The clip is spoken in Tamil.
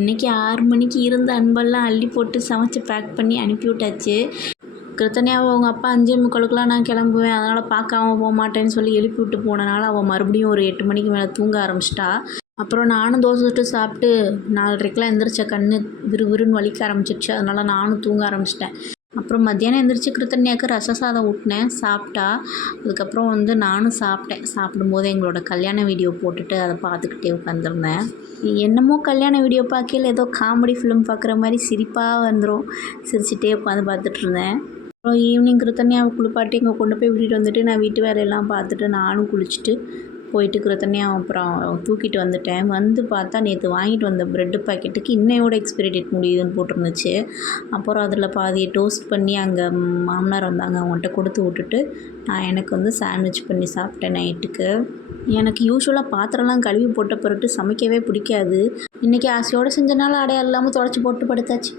இன்றைக்கி 6 மணிக்கு இருந்த அன்பெல்லாம் அள்ளி போட்டு சமைச்சு பேக் பண்ணி அனுப்பி விட்டாச்சு. கிருத்தனையாவை அவங்க அப்பா 5:45 நான் கிளம்புவேன், அதனால் பார்க்காம போக மாட்டேன்னு சொல்லி எழுப்பி விட்டு போனனால அவள் மறுபடியும் ஒரு 8 மணிக்கு மேலே தூங்க ஆரம்பிச்சிட்டா. அப்புறம் நானும் தோசை சுட்டு சாப்பிட்டு 4:30க்கெலாம் எந்திரிச்ச கண்ணு விறுவிறுன்னு வலிக்க ஆரம்பிச்சிடுச்சு. அதனால் நானும் தூங்க ஆரம்பிச்சிட்டேன். அப்புறம் மத்தியானம் எந்திரிச்சு கிருத்தன்யாவுக்கு ரச சாதம் ஊட்டினேன், சாப்பிட்டா. அதுக்கப்புறம் நானும் சாப்பிட்டேன். சாப்பிடும்போது எங்களோட கல்யாண வீடியோ போட்டுட்டு அதை பார்த்துக்கிட்டே உட்காந்துருந்தேன். என்னமோ கல்யாண வீடியோ பார்க்கையில் ஏதோ காமெடி ஃபிலிம் பார்க்குற மாதிரி சிரிப்பாக வந்துடும். சிரிச்சிட்டே உட்காந்து பார்த்துட்ருந்தேன். அப்புறம் ஈவினிங் கிருத்தன்யாவை குளிப்பாட்டி இங்கே கொண்டு போய் விட்டுட்டு வந்துட்டு நான் வீட்டு வேலையெல்லாம் பார்த்துட்டு நானும் குளிச்சுட்டு போயிட்டு கிருத்தன்யாவை அப்புறம் தூக்கிட்டு வந்துட்டேன். வந்து பார்த்தா நேற்று வாங்கிட்டு வந்த ப்ரெட்டு பாக்கெட்டுக்கு இன்னையோட எக்ஸ்பைரி டேட் முடியுதுன்னு போட்டிருந்துச்சு. அப்புறம் அதில் பாதியை டோஸ்ட் பண்ணி அங்கே மாமனார் வந்தாங்க, அவங்கள்ட்ட கொடுத்து விட்டுட்டு நான் எனக்கு சாண்ட்விச் பண்ணி சாப்பிட்டேன் நைட்டுக்கு. எனக்கு யூஸ்வலாக பாத்திரம்லாம் கழுவி போட்ட பிறகு சமைக்கவே பிடிக்காது. இன்றைக்கி ஆசையோடு செஞ்சனால அடையாளம் இல்லாமல் தொடச்சி போட்டு படுத்தாச்சு.